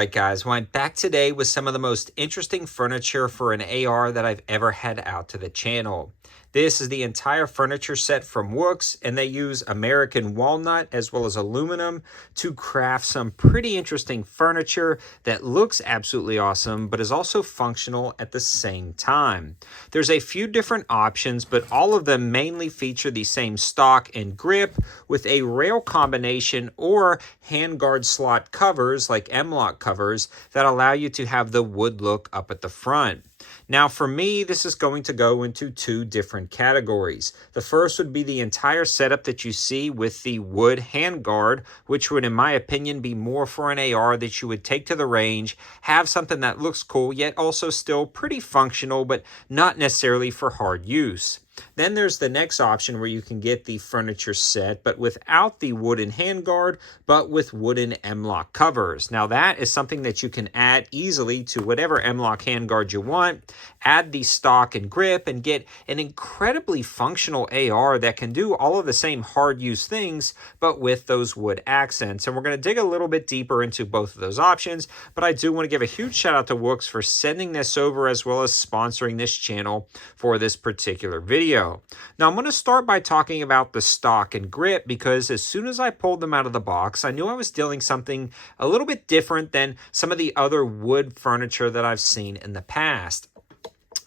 Alright guys, well I'm back today with some of the most interesting furniture for an AR that I've ever had out to the channel. This is the entire furniture set from WOOX, and they use American walnut as well as aluminum to craft some pretty interesting furniture that looks absolutely awesome but is also functional at the same time. There's a few different options, but all of them mainly feature the same stock and grip with a rail combination or handguard slot covers like M-lock covers that allow you to have the wood look up at the front. Now for me, this is going to go into two different categories. The first would be the entire setup that you see with the wood handguard, which would in my opinion be more for an AR that you would take to the range, have something that looks cool yet also still pretty functional but not necessarily for hard use. Then there's the next option where you can get the furniture set, but without the wooden handguard, but with wooden M-lock covers. Now that is something that you can add easily to whatever M-lock handguard you want, add the stock and grip, and get an incredibly functional AR that can do all of the same hard use things, but with those wood accents. And we're going to dig a little bit deeper into both of those options, but I do want to give a huge shout out to WOOX for sending this over as well as sponsoring this channel for this particular video. Now I'm going to start by talking about the stock and grip, because as soon as I pulled them out of the box, I knew I was dealing something a little bit different than some of the other wood furniture that I've seen in the past.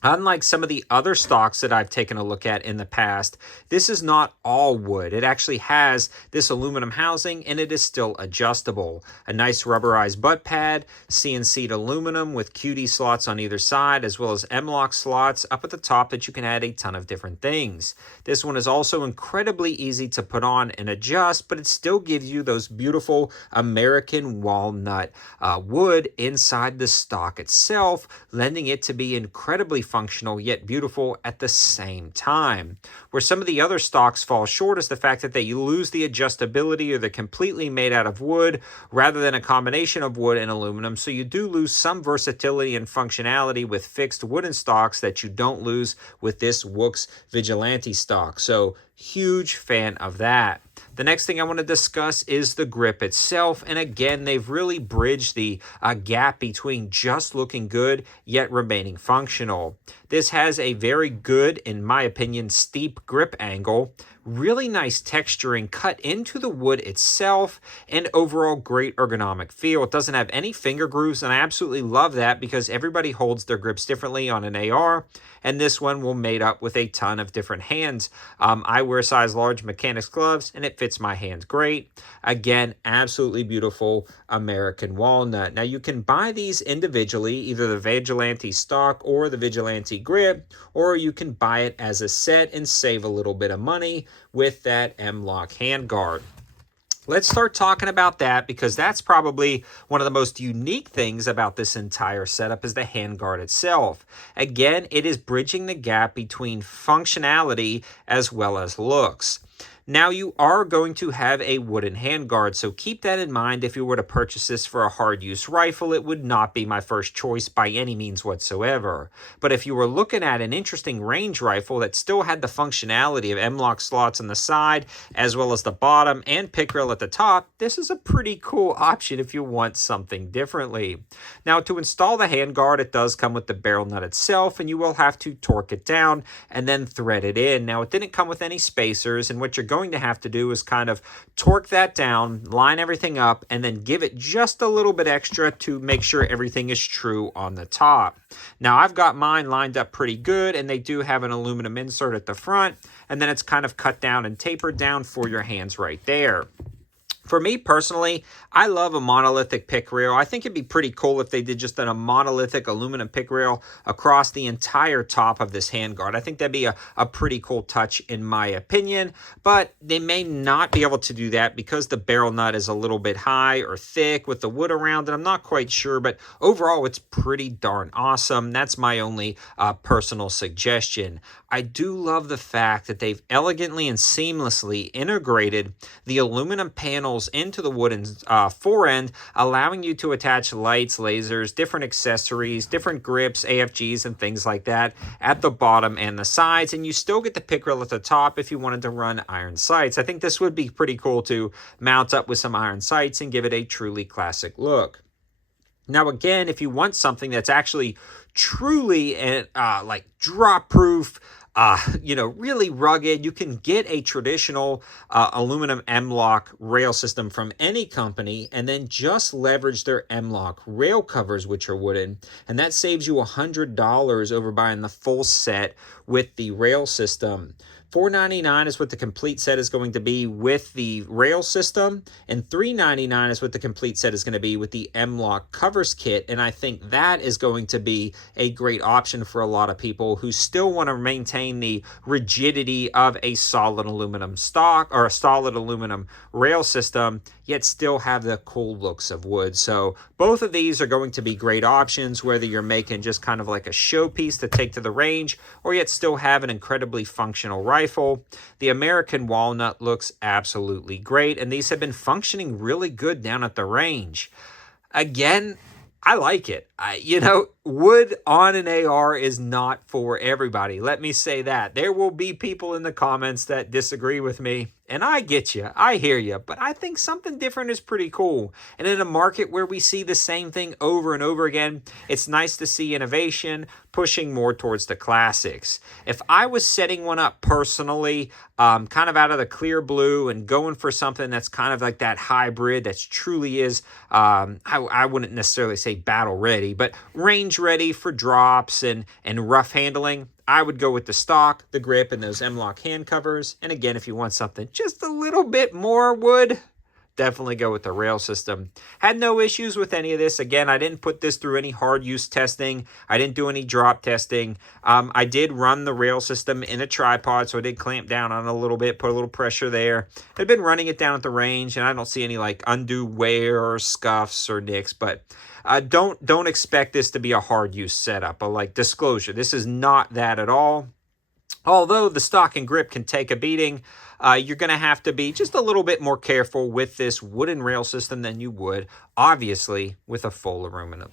Unlike some of the other stocks that I've taken a look at in the past, this is not all wood. It actually has this aluminum housing and it is still adjustable. A nice rubberized butt pad, CNC'd aluminum with QD slots on either side, as well as M-lock slots up at the top that you can add a ton of different things. This one is also incredibly easy to put on and adjust, but it still gives you those beautiful American walnut wood inside the stock itself, lending it to be incredibly functional yet beautiful at the same time. Where some of the other stocks fall short is the fact that they lose the adjustability, or they're completely made out of wood rather than a combination of wood and aluminum, so you do lose some versatility and functionality with fixed wooden stocks that you don't lose with this WOOX Vigilante stock. So huge fan of that. The next thing I want to discuss is the grip itself, and again they've really bridged the gap between just looking good yet remaining functional. This has a very good, in my opinion, steep grip angle, really nice texturing cut into the wood itself, and overall great ergonomic feel. It doesn't have any finger grooves, and I absolutely love that because everybody holds their grips differently on an AR, and this one will mate up with a ton of different hands. I wear size large mechanics gloves, and it fits my hands great. Again, absolutely beautiful American walnut. Now you can buy these individually, either the Vigilante stock or the Vigilante grip, or you can buy it as a set and save a little bit of money with that M-lock handguard. Let's start talking about that, because that's probably one of the most unique things about this entire setup is the handguard itself. Again, it is bridging the gap between functionality as well as looks. Now you are going to have a wooden handguard, so keep that in mind. If you were to purchase this for a hard use rifle, it would not be my first choice by any means whatsoever. But if you were looking at an interesting range rifle that still had the functionality of M-lock slots on the side, as well as the bottom and pick rail at the top, this is a pretty cool option if you want something differently. Now to install the handguard, it does come with the barrel nut itself, and you will have to torque it down and then thread it in. Now it didn't come with any spacers, and what you're going to have to do is kind of torque that down, line everything up, and then give it just a little bit extra to make sure everything is true on the top. Now I've got mine lined up pretty good, and they do have an aluminum insert at the front, and then it's kind of cut down and tapered down for your hands right there. For me personally, I love a monolithic pick rail. I think it'd be pretty cool if they did just a monolithic aluminum pick rail across the entire top of this handguard. I think that'd be a pretty cool touch in my opinion, but they may not be able to do that because the barrel nut is a little bit high or thick with the wood around it. I'm not quite sure, but overall it's pretty darn awesome. That's my only personal suggestion. I do love the fact that they've elegantly and seamlessly integrated the aluminum panels into the wooden forend, allowing you to attach lights, lasers, different accessories, different grips, AFGs, and things like that at the bottom and the sides, and you still get the pick rail at the top if you wanted to run iron sights. I think this would be pretty cool to mount up with some iron sights and give it a truly classic look. Now, again, if you want something that's actually truly like drop proof, really rugged, you can get a traditional aluminum M-LOK rail system from any company and then just leverage their M-LOK rail covers, which are wooden. And that saves you $100 over buying the full set with the rail system. $4.99 is what the complete set is going to be with the rail system, and $3.99 is what the complete set is going to be with the M-LOK covers kit. And I think that is going to be a great option for a lot of people who still want to maintain the rigidity of a solid aluminum stock or a solid aluminum rail system, yet still have the cool looks of wood. So both of these are going to be great options, whether you're making just kind of like a showpiece to take to the range, or yet still have an incredibly functional rifle. The American walnut looks absolutely great, and these have been functioning really good down at the range. Again, I like it. Wood on an AR is not for everybody. Let me say that. There will be people in the comments that disagree with me, and I get you. I hear you. But I think something different is pretty cool. And in a market where we see the same thing over and over again, it's nice to see innovation pushing more towards the classics. If I was setting one up personally, kind of out of the clear blue and going for something that's kind of like that hybrid that truly is, I wouldn't necessarily say battle ready, but range ready for drops and rough handling, I would go with the stock, the grip, and those M-LOK hand covers. And again, if you want something just a little bit more wood, definitely go with the rail system. Had no issues with any of this. Again, I didn't put this through any hard use testing. I didn't do any drop testing. I did run the rail system in a tripod, so I did clamp down on it a little bit, put a little pressure there. I've been running it down at the range, and I don't see any like undue wear or scuffs or nicks, but don't expect this to be a hard use setup. But like disclosure, this is not that at all. Although the stock and grip can take a beating, you're going to have to be just a little bit more careful with this wooden rail system than you would, obviously, with a full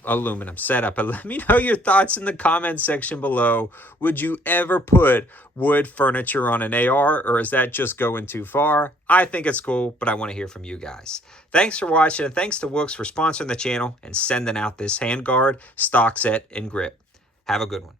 aluminum setup. But let me know your thoughts in the comments section below. Would you ever put wood furniture on an AR, or is that just going too far? I think it's cool, but I want to hear from you guys. Thanks for watching, and thanks to WOOX for sponsoring the channel and sending out this handguard, stock set, and grip. Have a good one.